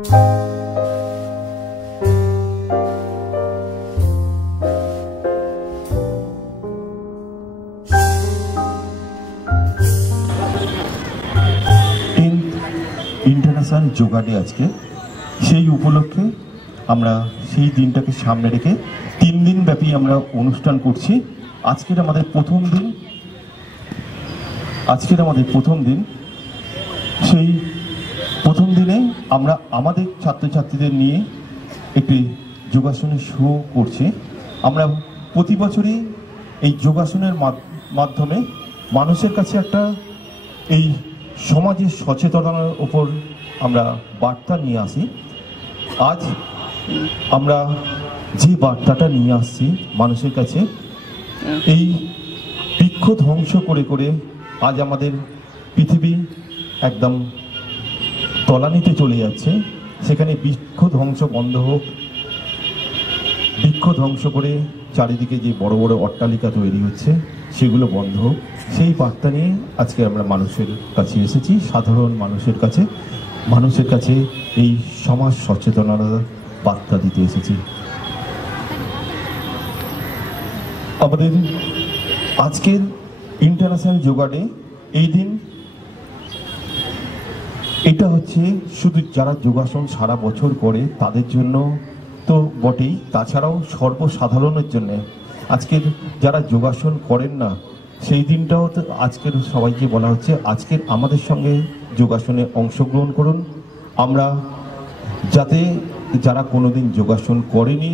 International yoga day আজকে, সেই উপলক্ষে আমরা সেই দিনটাকে সামনে রেখে 3 দিন ব্যাপী আমরা অনুষ্ঠান করছি। আজকের আমাদের প্রথম দিন। সেই প্রথম দিনে আমরা আমাদের ছাত্রছাত্রীদের নিয়ে একটি যোগাসনের শো করছি। আমরা প্রতি বছরই এই যোগাসনের মাধ্যমে মানুষের কাছে একটা এই সমাজের সচেতনতার উপর আমরা বার্তা নিয়ে আসি। আজ আমরা যে বার্তাটা নিয়ে আসছি মানুষের কাছে, এই বৃক্ষ ধ্বংস করে করে আজ আমাদের পৃথিবী একদম তলানিতে চলে যাচ্ছে। সেখানে বৃক্ষ ধ্বংস বন্ধ হোক, বৃক্ষ ধ্বংস করে চারিদিকে যে বড় বড় অট্টালিকা তৈরি হচ্ছে সেগুলো বন্ধ হোক, সেই বার্তা নিয়ে আজকে আমরা মানুষের কাছে এসেছি। সাধারণ মানুষের কাছে এই সমাজ সচেতনতার বার্তা দিতে এসেছি। আমাদের আজকের ইন্টারন্যাশনাল যোগা ডে, এই দিন এটা হচ্ছে শুধু যারা যোগাসন সারা বছর করে তাদের জন্য তো বটেই, তাছাড়াও সর্বসাধারণের জন্য। আজকের যারা যোগাসন করেন না সেই দিনটাও তো আজকের সবাইকে বলা হচ্ছে আজকের আমাদের সঙ্গে যোগাসনে অংশগ্রহণ করুন। আমরা যাতে যারা কোনোদিন যোগাসন করেনি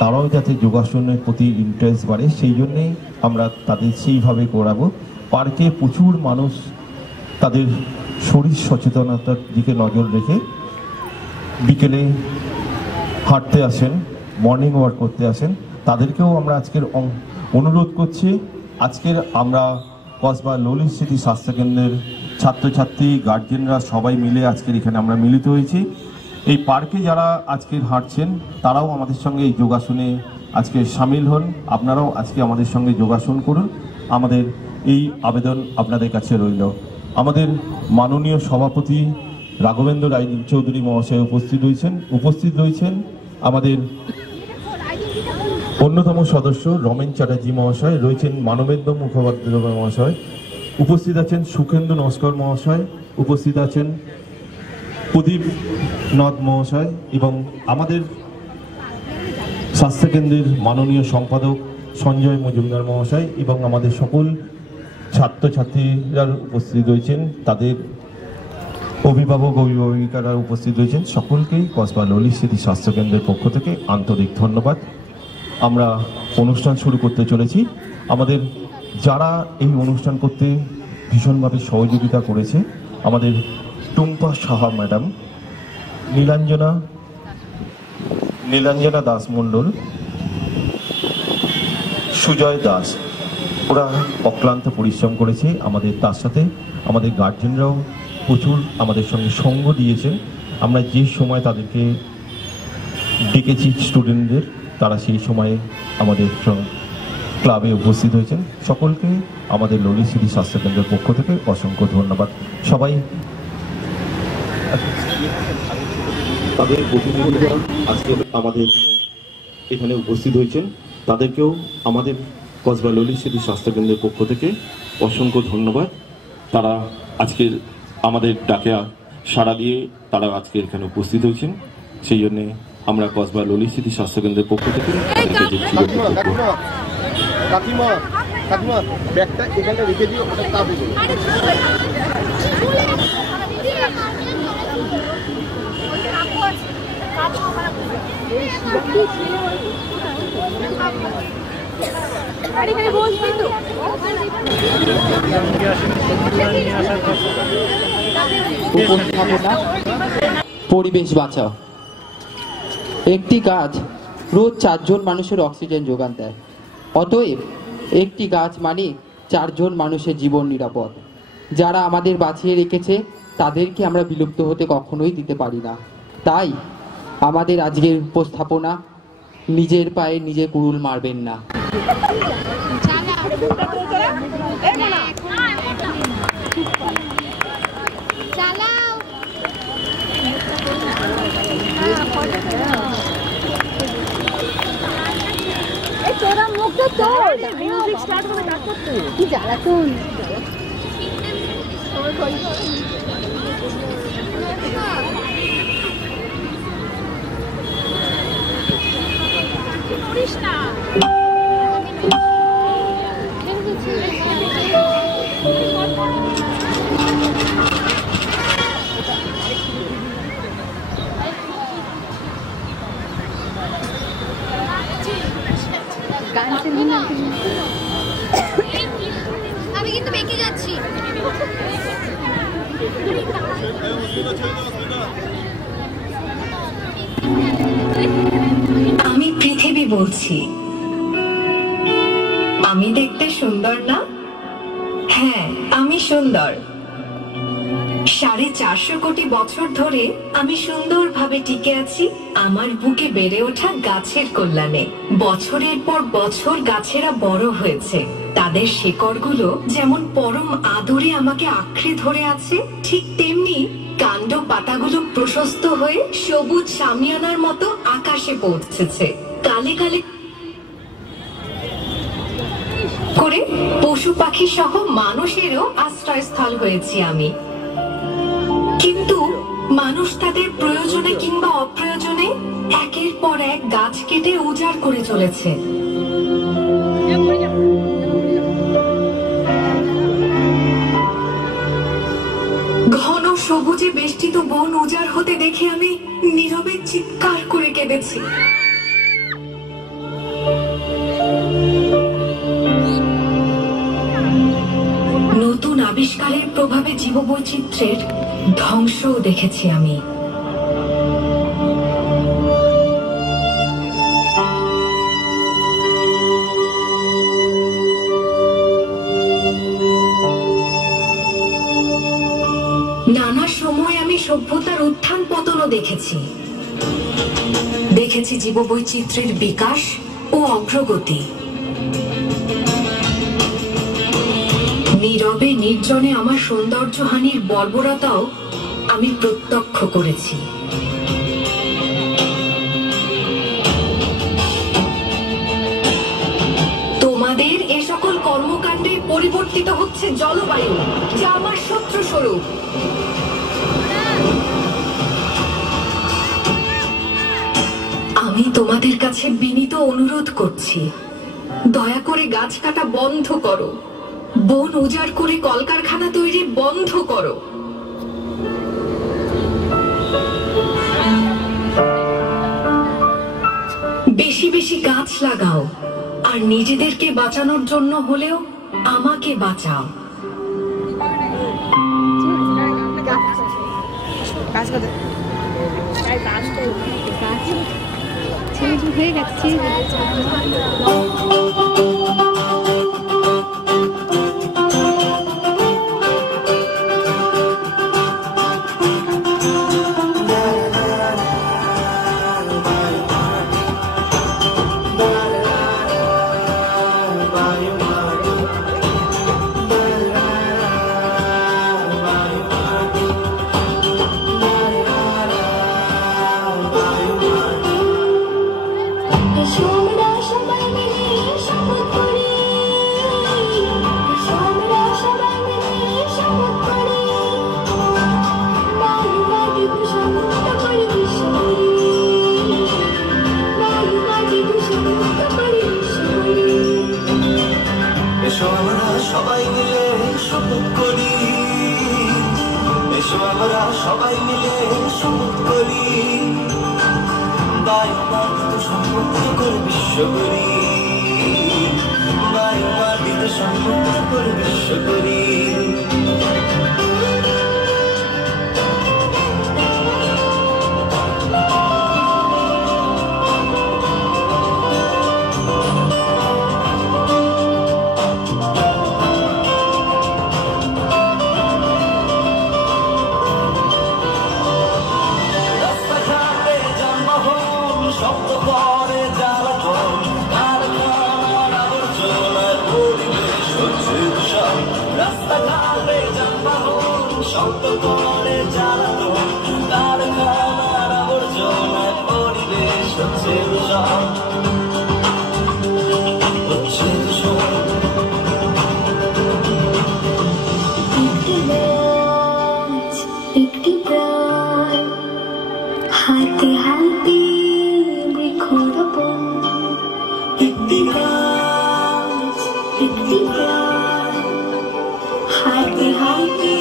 তারাও যাতে যোগাসনের প্রতি ইন্টারেস্ট বাড়ে, সেই জন্যেই আমরা তাদের সেইভাবে করাবো। পার্কে প্রচুর মানুষ তাদের শরীর সচেতনতার দিকে নজর রেখে বিকেলে হাঁটতে আসেন, মর্নিং ওয়াক করতে আসেন, তাদেরকেও আমরা আজকের অনুরোধ করছি। আজকের আমরা কসবা ললিত স্মৃতি স্বাস্থ্যকেন্দ্রের ছাত্রছাত্রী, গার্জেনরা সবাই মিলে আজকের এখানে আমরা মিলিত হয়েছি। এই পার্কে যারা আজকের হাঁটছেন তারাও আমাদের সঙ্গে এই যোগাসনে আজকে সামিল হন। আপনারাও আজকে আমাদের সঙ্গে যোগাসন করুন, আমাদের এই আবেদন আপনাদের কাছে রইল। আমাদের মাননীয় সভাপতি রাঘবেন্দ্র রায় চৌধুরী মহাশয় উপস্থিত রয়েছেন। আমাদের অন্যতম সদস্য রমেন চ্যাটার্জি মহাশয় রয়েছেন, মানবেন্দ্র মুখোপাধ্যায় মহাশয় উপস্থিত আছেন, সুখেন্দু নস্কর মহাশয় উপস্থিত আছেন, প্রদীপ নদ মহাশয় এবং আমাদের স্বাস্থ্যকেন্দ্রের মাননীয় সম্পাদক সঞ্জয় মজুমদার মহাশয় এবং আমাদের সকল ছাত্রছাত্রীরা উপস্থিত রয়েছেন, তাদের অভিভাবক অভিভাবিকারা উপস্থিত রয়েছেন। সকলকেই কসবা ললিত স্মৃতি স্বাস্থ্যকেন্দ্রের পক্ষ থেকে আন্তরিক ধন্যবাদ। আমরা অনুষ্ঠান শুরু করতে চলেছি। আমাদের যারা এই অনুষ্ঠান করতে ভীষণভাবে সহযোগিতা করেছে, আমাদের টুম্পা সাহা ম্যাডাম, নীলাঞ্জনা দাস মণ্ডল, সুজয় দাস, ওরা অক্লান্ত পরিশ্রম করেছে আমাদের। তার সাথে আমাদের গার্জেনরাও প্রচুর আমাদের সঙ্গে সঙ্গ দিয়েছেন। আমরা যে সময় তাদেরকে ডেকেছি স্টুডেন্টদের, তারা সেই সময়ে আমাদের ক্লাবে উপস্থিত হয়েছেন। সকলকে আমাদের ললিত স্মৃতি স্বাস্থ্যকেন্দ্রের পক্ষ থেকে অসংখ্য ধন্যবাদ। সবাই তাদের প্রতিনিধিরা আজকে আমাদের এখানে উপস্থিত হয়েছেন, তাদেরকেও আমাদের কসবা ললিত স্মৃতি স্বাস্থ্যকেন্দ্রের পক্ষ থেকে অসংখ্য ধন্যবাদ। তারা আজকের আমাদের ডাকে সাড়া দিয়ে তারা আজকে এখানে উপস্থিত হয়েছেন, সেই জন্যে আমরা কসবা ললিত স্মৃতি স্বাস্থ্যকেন্দ্রের পক্ষ থেকে পরিবেশ বাঁচাও। একটি গাছ রোজ 4 জন মানুষের অক্সিজেন যোগান দেয়, অতএব একটি গাছ মানে 4 জন মানুষের জীবন নিরাপদ। যারা আমাদের বাঁচিয়ে রেখেছে তাদেরকে আমরা বিলুপ্ত হতে কখনোই দিতে পারি না। তাই আমাদের আজকের উপস্থাপনা, নিজের পায়ে নিজে কুড়ুল মারবেন না। মিউজিক স্টার্ট হবে তারপর তো কি জ্বালাতন কৃষ্ণা আমি কিন্তু বেঁকে যাচ্ছি। আমি পৃথিবী বলছি। আমি দেখতে সুন্দর না? হ্যাঁ, আমি সুন্দর। 450 কোটি বছর ধরে আমি সুন্দরভাবে টিকে আছি আমার বুকে বেড়ে ওঠা গাছের কল্যাণে। বছরের পর বছর গাছেরা বড় হয়েছে, তাদের শেকড়গুলো যেমন পরম আদরে আমাকে আঁকড়ে ধরে আছে, ঠিক তেমনি কাণ্ড পাতাগুলো প্রশস্ত হয়ে সবুজ শামিয়ানার মতো আকাশে পৌঁছেছে। কালে কালে করে পশু পাখি সহ মানুষেরও আশ্রয়স্থল হয়েছি আমি। কিন্তু মানুষ তাদের প্রয়োজনে কিংবা অপ্রয়োজনে একের পর এক গাছ কেটে উজাড় করে চলেছে। ঘন সবুজে বেষ্টিত বন উজাড় হতে দেখে আমি নীরবে চিৎকার করে কেঁদেছি। নতুন আবিষ্কারের প্রভাবে জীববৈচিত্র্যের ধ্বংসও দেখেছি আমি। নানা সময় আমি সভ্যতার উত্থান পতনও দেখেছি। দেখেছি জীববৈচিত্র্যের বিকাশ ও অগ্রগতি। নীরবে নির্জনে আমার সৌন্দর্যহানির বর্বরতাও আমি প্রত্যক্ষ করেছি। তোমাদের এ সকল কর্মকাণ্ডে পরিবর্তিত হচ্ছে জলবায়ু, যা আমার শত্রু স্বরূপ। আমি তোমাদের কাছে বিনীত অনুরোধ করছি, দয়া করে গাছ কাটা বন্ধ করো, বন উজাড় করে কলকারখানা তৈরি বন্ধ করো। বেশি বেশি গাছ লাগাও, আর নিজেদেরকে বাঁচানোর জন্য হলেও আমাকে বাঁচাও। হয়ে গেছে। সবাই মিলে শপথ করি, বায়ু মাটিত সমুদ্র করে বিশ্ব করি, বায়ু মাটিত সমুদ্র করে বিশ্ব করি। হাতে হাতে বৃক্ষরোপণ, একটি গাছ একটি প্রাণ, হাতে হাতে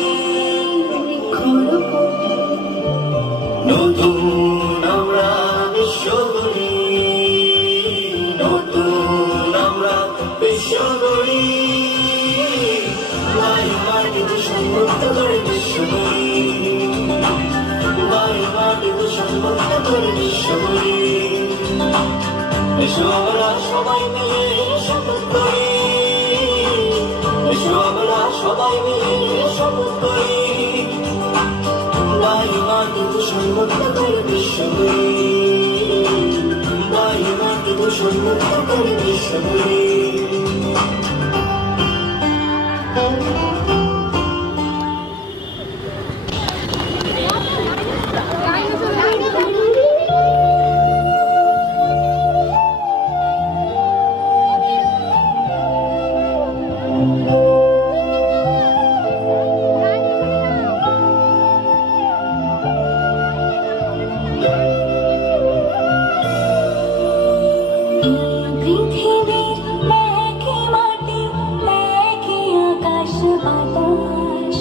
বৃক্ষরোপণ। নতুন আমরা বিশ্ব গড়ি, নতুন আমরা বিশ্ব গড়ি, বায়ু মাটি দূষণ মুক্ত করে বিশ্ব গড়ি, বায়ু মাটি দূষণ মুক্ত করে বিশ্ব গড়ি। এসো আমরা সবাই মিলে শপথ করি, এসো আমরা সবাই মিলে শপথ করি, বায়ু মাটি দূষণ মুক্ত করে বিশ্ব গড়ি, বায়ু মাটি দূষণ মুক্ত করে বিশ্ব গড়ি। পৃথিবীর একই মাটি, একই আকাশ বাতাস,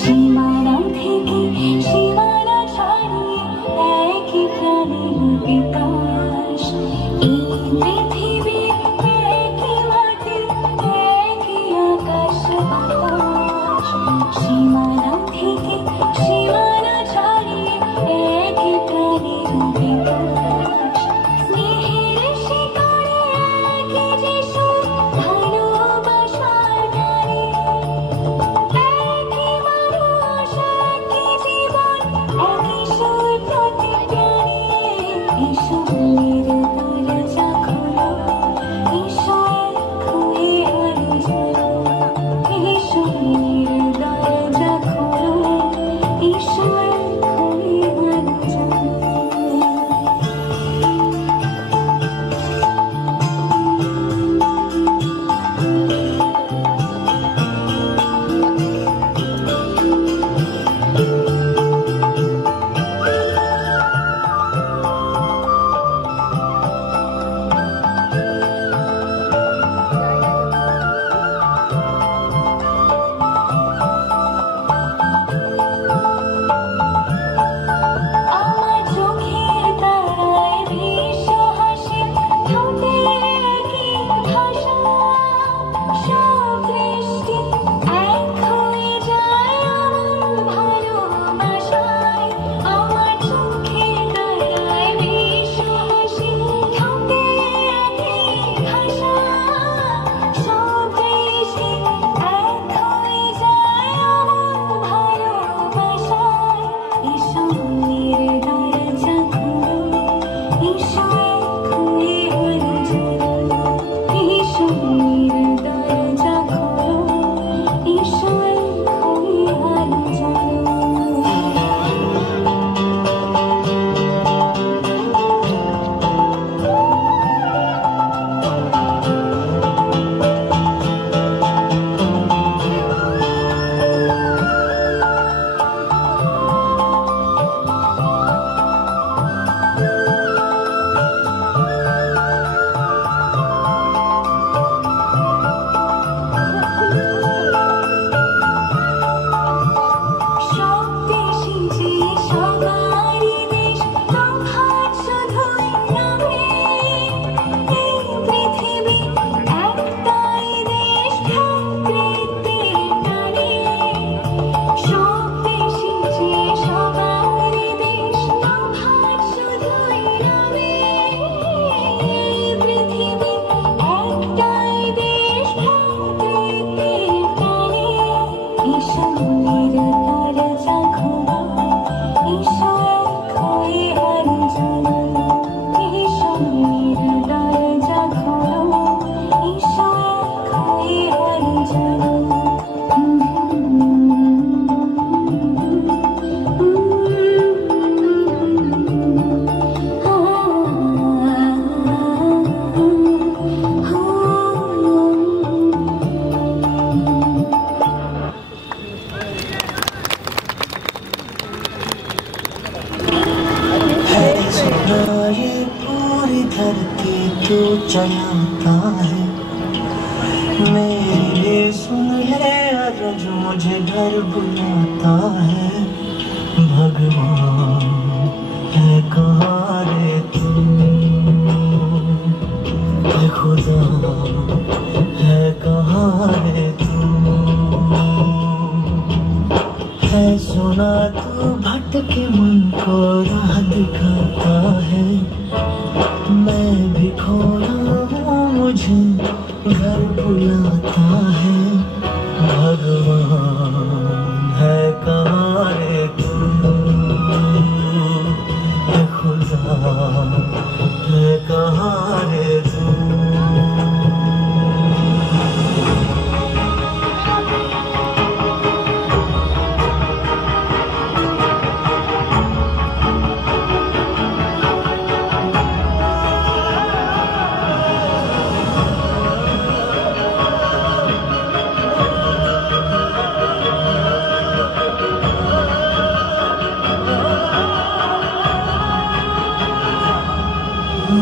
সীমানা থেকে সীমানা ছাড়িয়ে একই প্রাণের বিকাশ। এই পৃথিবীর একই মাটি, একই আকাশ বাতাস, সীমানা থেকে সীমানা ছাড়িয়ে একই প্রাণের বিকাশ। স্নেহের শিকড়ে একই যিশু, ভালোবাসার গানে একই মানুষ, একই জীবন, একই সুর প্রতি প্রাণে। এসো মনের দরজা খোলো, এসো এক হয়ে আলো জ্বালো, এসো মনের দরজা খোলো, এসো এক হয়ে আলো জ্বালো। আমার চোখের তারায় বিশ্ব হাসে, ঠোঁটে একই ভাষা, সব দৃষ্টি এক হয়ে যায় আমার ভালোবাসায়। আমার চোখের তারায় বিশ্ব হাসে, ঠোঁটে একই ভাষা, সব দৃষ্টি এক হয়ে যায় আমার ভালোবাসায়। এসো মনের দরজা খোলো, এসো এক হয়ে আলো জ্বালো, এসো মনের দরজা খোলো, এসো এক হয়ে আলো জ্বালো। সব দেশই যে সবারই দেশ, তফাৎ শুধুই নামে। এই পৃথিবী একটাই দেশ, ভ্রাতৃত্বের টানে। সব দেশই যে সবারই দেশ, তফাৎ শুধুই নামে। এই পৃথিবী একটাই দেশ, ভ্রাতৃত্বের টানে। এসো মনের দরজা খোলো, এসো এক হয়ে আলো জ্বালো, এসো মনের দরজা খোলো, এসো এক হয়ে আলো জ্বালো। है ये पूरी धरती तू चलाता है, मेरे सुन ले अरज मुझे घर बुलाता है। भगवान है कहाँ रे तू, है खुदा है कहाँ रे तू, है सुना तू भटके मन को राह दिखाता है। मैं भी खोया हूँ मुझे घर बुलाता है। भगवान है कहाँ रे तू, है खुदा है कहाँ रे तू।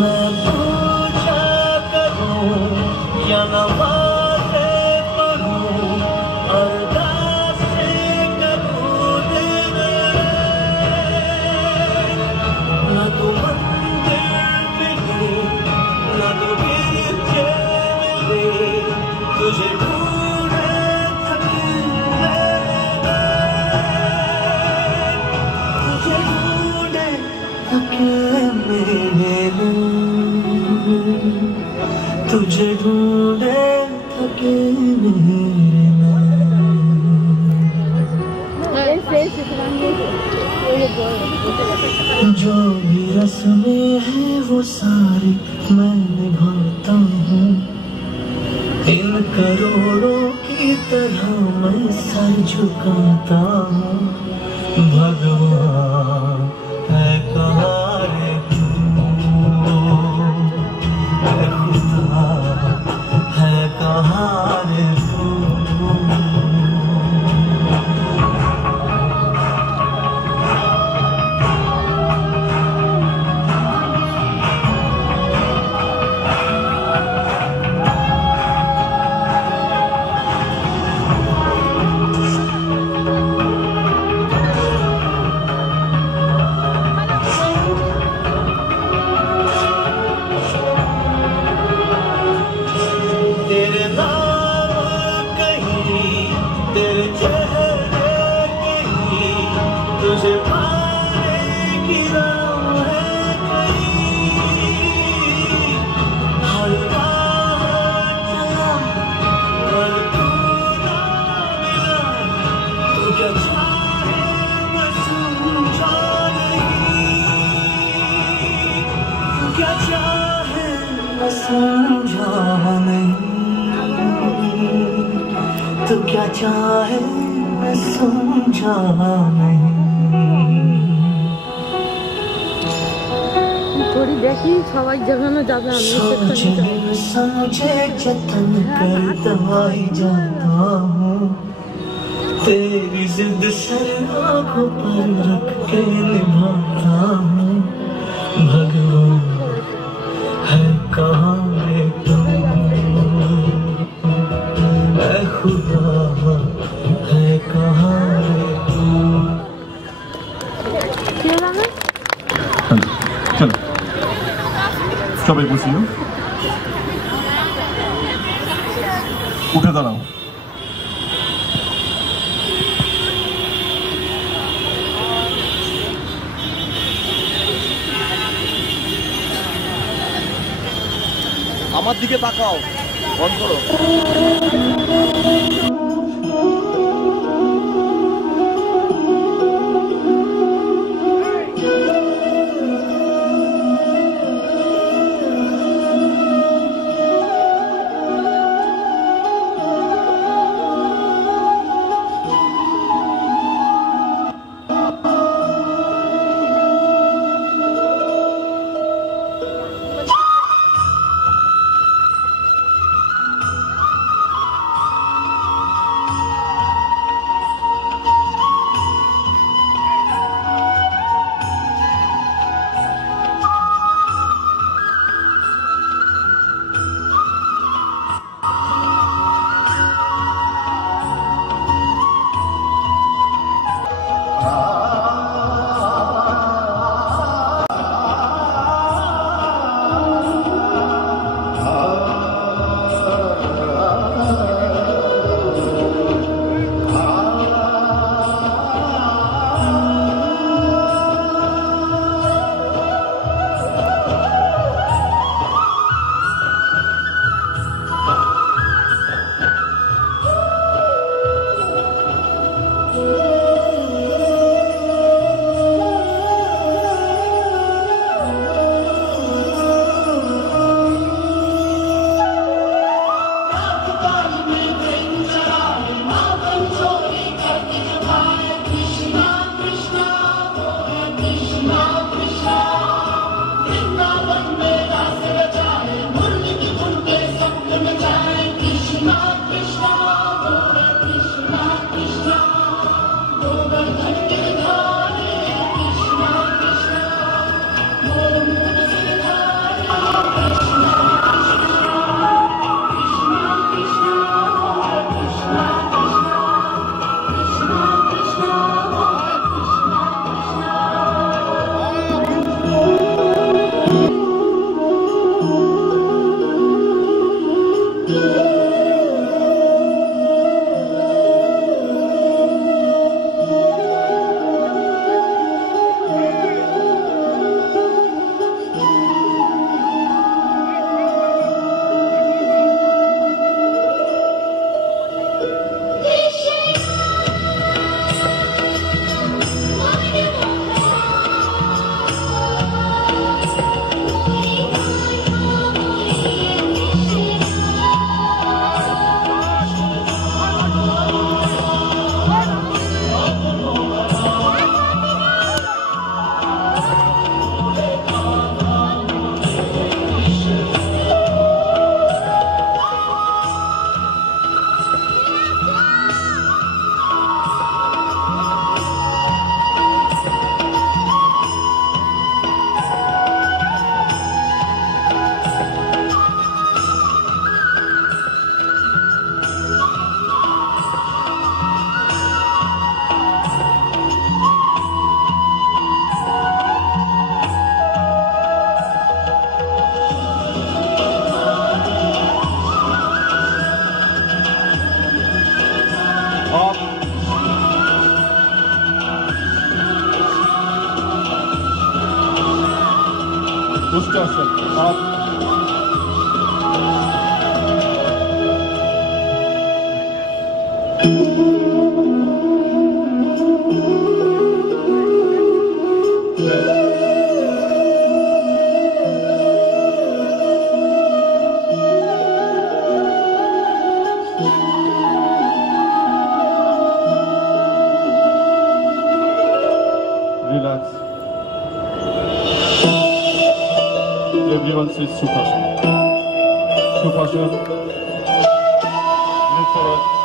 मैं पूजा करूं या नमाज़े पढ़ूं, अरदासें करूं दिन रात। ना तो मंदिर मिले ना तो गिरजे मिले, तुझे ढूंढे थके तुझे ढूंढे थके मेरे तुझे ढूंढे थके मेरे जो भी रस्में हैं वो सारी मैं निभाता हूँ, इन करोड़ों की तरह मैं सर झुकाता हूँ। भगवान है कहाँ रे तू, है खुदा है कहाँ रे तू। तेरे नाम कहीं, तेरे चेहरे कहीं, तुझे पाने की राह है कहीं। हर राह चला पर तू ना मिला, तू क्या चाहे मैं समझा नहीं, तू क्या चाहे मैं समझा नहीं, तू क्या चाहे मैं समझा नहीं। थोड़ी देखी सबाई जगानो जाबे सोचे समझे जतन कर दवाई जाता हूँ, तेरी जिद सर आँखों पर रख के निभाता हूँ। भगवान है कहाँ रे तू, है खुदा है कहाँ रे तू। চলো সবাই বসিও, উঠে দাঁড়াও। আমার দিকে তাকাও, বন্ধ করো। বুঝতে আসেন আর relax. Everyone says Sukhasana. Sukhasana. Move forward.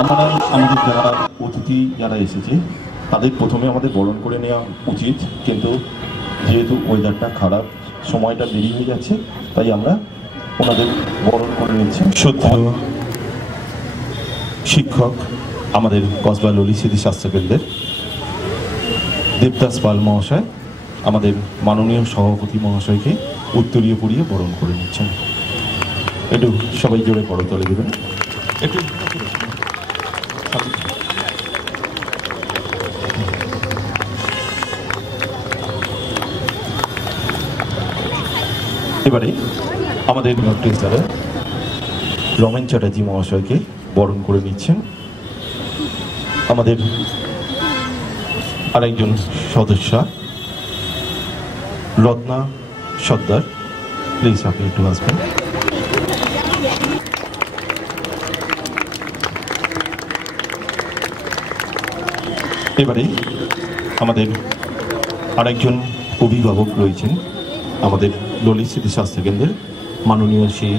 আমরা আমাদের যারা অতিথি যারা এসেছে তাদের প্রথমে আমাদের বরণ করে নেওয়া উচিত, কিন্তু যেহেতু ওয়েদারটা খারাপ, সময়টা দেরি হয়ে যাচ্ছে, তাই আমরা ওনাদের বরণ করে নিচ্ছি। শ্রদ্ধেয় শিক্ষক আমাদের কসবা ললিত স্মৃতি স্বাস্থ্যকেন্দ্রের দেবদাস পাল মহাশয় আমাদের মাননীয় সভাপতি মহাশয়কে উত্তরীয় পরিয়ে বরণ করে নিচ্ছেন। একটু সবাই জোরে করতালি দেবেন। একটু এবারে আমাদের ট্রেজারার রমেন চ্যাটার্জি মহাশয়কে বরণ করে নিচ্ছেন। আমাদের আরেকজন সদস্য রত্না সর্দার, প্লিজ আপনি একটু আসবেন। এবারে আমাদের আরেকজন অভিভাবক রয়েছেন আমাদের ললিত স্মৃতি স্বাস্থ্যকেন্দ্রের মাননীয় শ্রী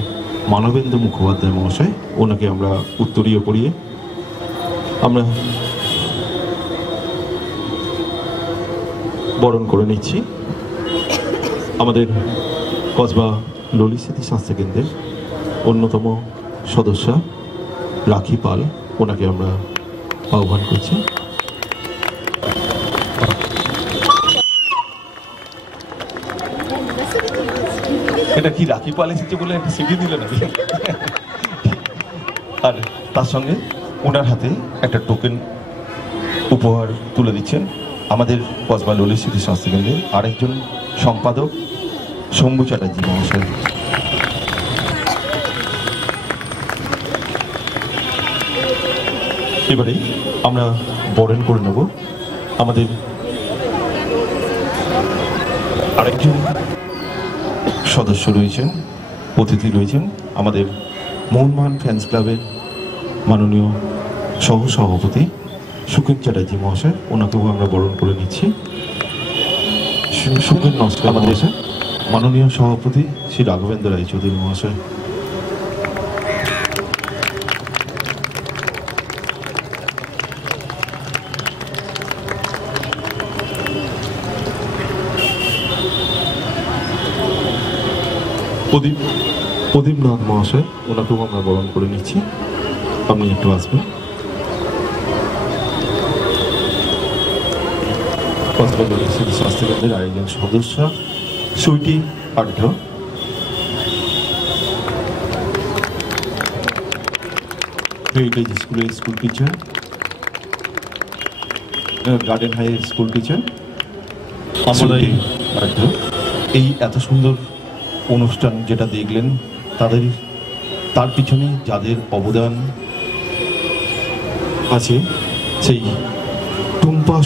মানবেন্দ্র মুখোপাধ্যায় মহাশয়, ওনাকে আমরা উত্তরীয় করিয়ে আমরা বরণ করে নিচ্ছি। আমাদের কসবা ললিত স্মৃতি স্বাস্থ্যকেন্দ্রের অন্যতম সদস্য রাখি পাল, ওনাকে আমরা আহ্বান করছি। এটা কি রাখি পাল এসেছে বলে একটা সিডি দিল নাকি? আর তার সঙ্গে ওনার হাতে একটা টোকেন উপহার তুলে দিচ্ছেন আমাদের কসবা ললিত স্মৃতি স্বাস্থ্যকেন্দ্রের আরেকজন সম্পাদক শম্ভু চ্যাটার্জি মহাশয়। এবারে আমরা বরণ করে নেব আমাদের আরেকজন সদস্য রয়েছেন, অতিথি রয়েছেন আমাদের মোহনবাগান ফ্যান্স ক্লাবের মাননীয় সহ সভাপতি সুকেন চ্যাটার্জি মহাশয়, ওনাকেও আমরা বরণ করে নিচ্ছি। সুকেন নমস্কার। আমাদের মাননীয় সভাপতি শ্রী রাঘবেন্দ্র রায়চৌধুরী মহাশয়। প্রদীপ নাথ মহাশয়, ওনাকেও আমরা বরণ করে নিচ্ছি। আপনি একটু আসবেন। কসবা ললিত স্মৃতি স্বাস্থ্যকেন্দ্রের আরেকজন সদস্য সুইটি আড্ড, হেরিটেজ স্কুলের school teacher, garden high school teacher Sweety Auddy. এই এত সুন্দর অনুষ্ঠান যেটা দেখলেন, তার পিছনে যাদের অবদান আছে, সেই টুম্পা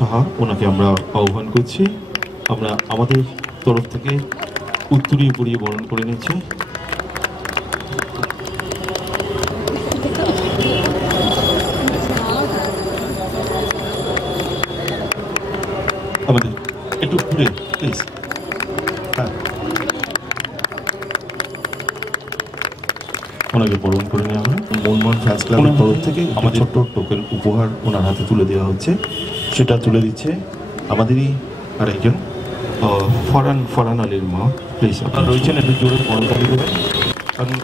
সাহা ওনাকে আমরা আহ্বান করছি। আমরা আমাদের তরফ থেকে উত্তরীয় পরিয়ে বরণ করে নিচ্ছি। আমাদের একটু ঘুরে প্লিজ। ওনাকে বরণ করে নেওয়া হলো। মোহনবাগান ফ্যান্স ক্লাবের তরফ থেকে আমাদের ছোট্ট টোকেন উপহার ওনার হাতে তুলে দেওয়া হচ্ছে। সেটা তুলে দিচ্ছে আমাদেরই আরেকজন ফরহান আলীর মা। প্লিজ আপনারা রয়েছেন, একটু জোরে করতালি দেবেন, কারণ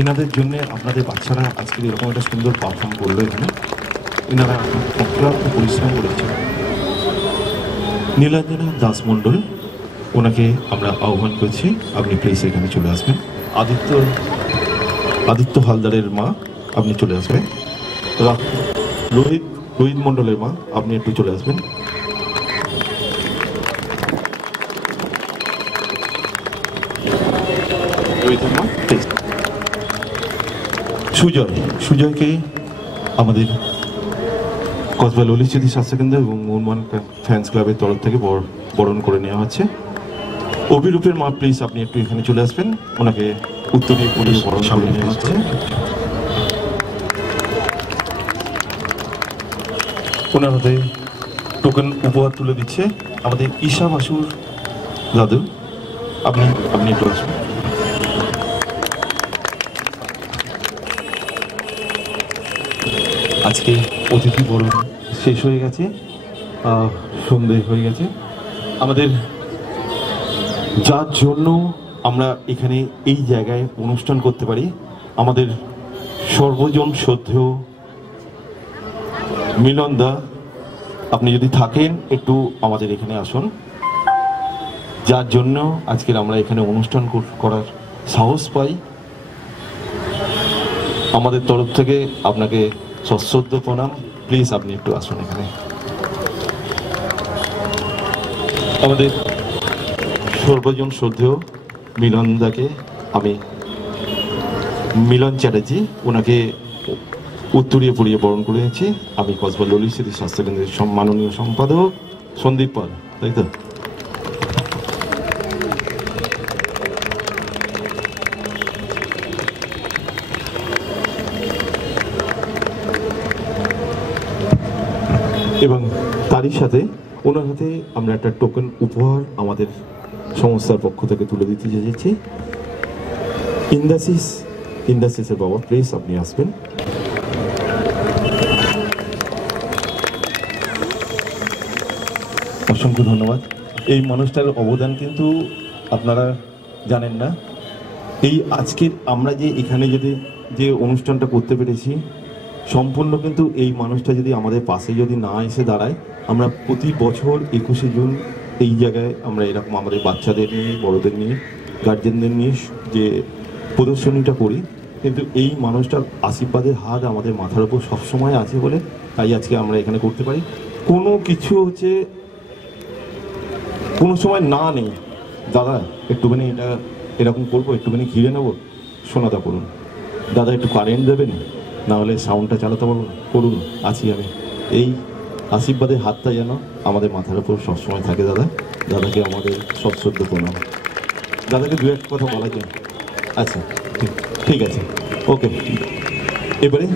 এনাদের জন্য আপনাদের বাচ্চারা আজকে এরকম একটা সুন্দর পারফর্ম করলো। এখানে এনারা অক্লান্ত পরিশ্রম করেছেন। নীলাঞ্জনা দাস মণ্ডল, ওনাকে আমরা আহ্বান করছি, আপনি প্লিজ এখানে চলে আসবেন। আদিত্য হালদারের মা, আপনি চলে আসবেন। রোহিত মণ্ডলের মা, আপনি একটু চলে আসবেন। সুজয়কে আমাদের কসবা ললিত স্মৃতি স্বাস্থ্যকেন্দ্র এবং মোহনবাগান ফ্যান্স ক্লাবের তরফ থেকে বরণ করে নেওয়া হচ্ছে। অভিরূপের মা, প্লিজ আপনি একটু এখানে চলে আসবেন, ওনাকে উত্তরীয় পরিয়ে বরণ করে নেওয়া হচ্ছে। ওনার হাতে টোকেন উপহার তুলে দিচ্ছে আমাদের ঈশা বাসুর দাদু, আপনি একটু আসবেন। আজকে অতিথি বরণ শেষ হয়ে গেছে, সন্ধে হয়ে গেছে। আমাদের যার জন্য আমরা এখানে এই জায়গায় অনুষ্ঠান করতে পারি, আমাদের সর্বজন শ্রদ্ধেয় মিলন দা, আপনি যদি থাকেন একটু আমাদের এখানে আসুন। যার জন্য আজকের আমরা এখানে অনুষ্ঠান করার সাহস পাই, আমাদের তরফ থেকে আপনাকে সশ্রদ্ধ প্রণাম। প্লিজ আপনি একটু আসুন এখানে। আমাদের সর্বজন শ্রদ্ধেয় মিলনদাকে, আমি মিলন চ্যাটার্জি, ওনাকে উত্তরীয় পড়িয়ে বরণ করে নিয়েছি। আমি কসবা ললিত স্মৃতি স্বাস্থ্যকেন্দ্রের সম্মাননীয় সম্পাদক সন্দীপ পাল, তাই তো? এবং তারই সাথে ওনার হাতে আমরা একটা টোকেন উপহার আমাদের সংস্থার পক্ষ থেকে তুলে দিতে চাইছি। ইন্দাসিসের বাবা, প্লিজ আপনি আসবেন। অসংখ্য ধন্যবাদ। এই মানুষটার অবদান কিন্তু আপনারা জানেন না। এই আজকের আমরা যে এখানে যে অনুষ্ঠানটা করতে পেরেছি, সম্পূর্ণ কিন্তু এই মানুষটা যদি আমাদের পাশে যদি না এসে দাঁড়ায়, আমরা প্রতি বছর 21শে জুন এই জায়গায় আমরা এরকম আমাদের বাচ্চাদের নিয়ে, বড়দের নিয়ে, গার্জেনদের নিয়ে যে প্রদর্শনীটা করি, কিন্তু এই মানুষটার আশীর্বাদের হাত আমাদের মাথার উপর সবসময় আছে বলে তাই আজকে আমরা এখানে করতে পারি। কোনো কিছু হচ্ছে কোনো সময় না নেই, দাদা একটুখানি এটা এরকম করবো, একটুখানি ঘিরে নেবো, শোনাতা করুন, দাদা একটু কারেন্ট দেবেন, না হলে সাউন্ডটা চালাতে পারবো, করুন, আছি আমি। এই আশীর্বাদের হাতটা যেন আমাদের মাথার উপর সবসময় থাকে। দাদাকে আমাদের সশ্রদ্ধ প্রণাম। দাদাকে দু এক কথা বলা যায়? আচ্ছা, ঠিক আছে, ওকে। এবারে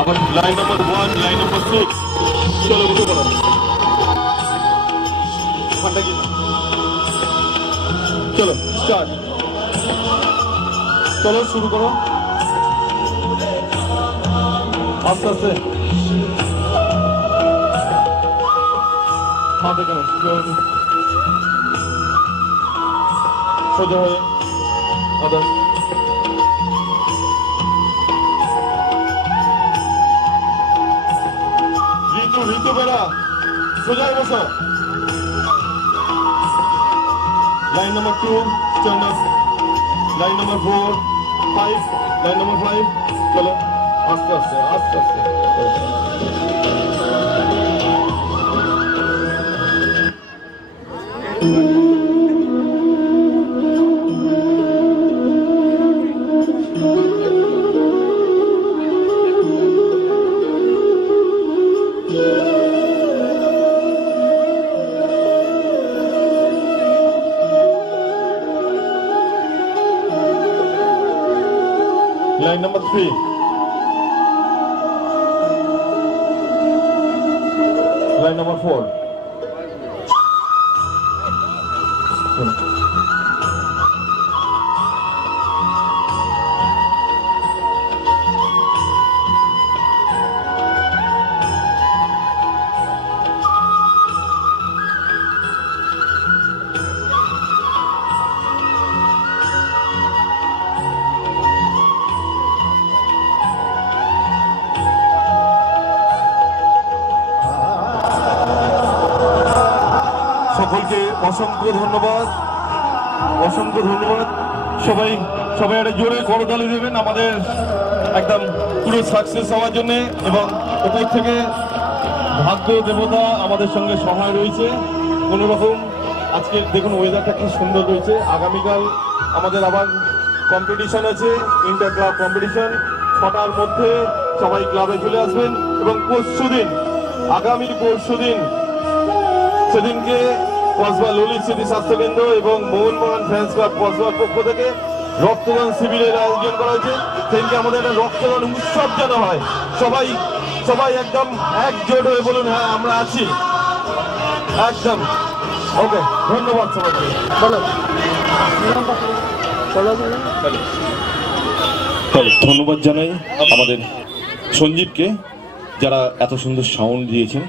আবার লাইন নাম্বার 1, লাইন নাম্বার 6, চলো উঠে পড়ো। চলো স্টার্ট, চলো শুরু করো আস্তে আস্তে। হাতে কেন সোজা হয়ে আদার ঋতু বেড়া সোজায় বসো। Line number 2 stand up, line number 4, 5, line number 5, চলো আস্তে আস্তে আস্তে আস্তে। Line number 3. Line number 4. সকলকে অসংখ্য ধন্যবাদ, অসংখ্য ধন্যবাদ। সবাই একটা জোরে করতালি দেবেন আমাদের একদম পুরো সাকসেস হওয়ার জন্য। এবং উপর থেকে ভাগ্য দেবতা আমাদের সঙ্গে সহায় রয়েছে। কোনো রকম আজকে দেখুন ওয়েদারটা কি সুন্দর রয়েছে। আগামীকাল আমাদের আবার কম্পিটিশন আছে, ইন্টার ক্লাব কম্পিটিশন। 6টার মধ্যে সবাই ক্লাবে চলে আসবেন। এবং আগামী পরশুদিন সেদিনকে কসবা ললিত স্মৃতি স্বাস্থ্যকেন্দ্র এবং মোহনবাগান ফ্যান্স ক্লাব কসবার পক্ষ থেকে রক্তদান শিবিরের আয়োজন করা হয়েছে। সেদিনকে আমাদের একটা রক্তদান উৎসব যেন হয়। সবাই একদম একজোট হয়ে বলুন, হ্যাঁ আমরা আছি একদম। ওকে, ধন্যবাদ সবাইকে। ধন্যবাদ জানাই আমাদের সঞ্জীবকে। যারা এত সুন্দর সাউন্ড দিয়েছেন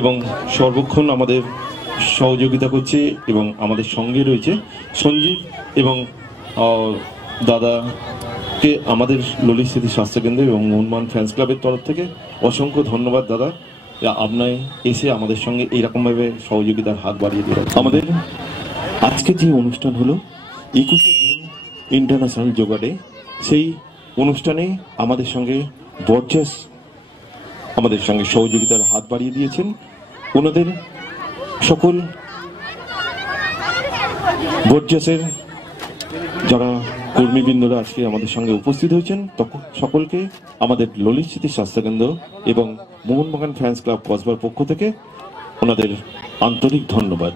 এবং সর্বক্ষণ আমাদের সহযোগিতা করছে এবং আমাদের সঙ্গে রয়েছে সঞ্জিত এবং দাদাকে আমাদের ললিত স্মৃতি স্বাস্থ্যকেন্দ্র এবং মোহনবাগান ফ্যান্স ক্লাবের তরফ থেকে অসংখ্য ধন্যবাদ দাদা, আপনার এসে আমাদের সঙ্গে এইরকমভাবে সহযোগিতার হাত বাড়িয়ে দিল। আমাদের আজকে যে অনুষ্ঠান হলো 21শে জুন ইন্টারন্যাশনাল যোগা ডে, সেই অনুষ্ঠানে আমাদের সঙ্গে বরজাস আমাদের সঙ্গে সহযোগিতার হাত বাড়িয়ে দিয়েছেন। ওনাদের সকল বরজাসের যারা কর্মীবৃন্দরা আজকে আমাদের সঙ্গে উপস্থিত হয়েছেন সকলকে আমাদের ললিত স্মৃতি স্বাস্থ্যকেন্দ্র এবং মোহনবাগান ফ্যান্স ক্লাব কসবার পক্ষ থেকে ওনাদের আন্তরিক ধন্যবাদ।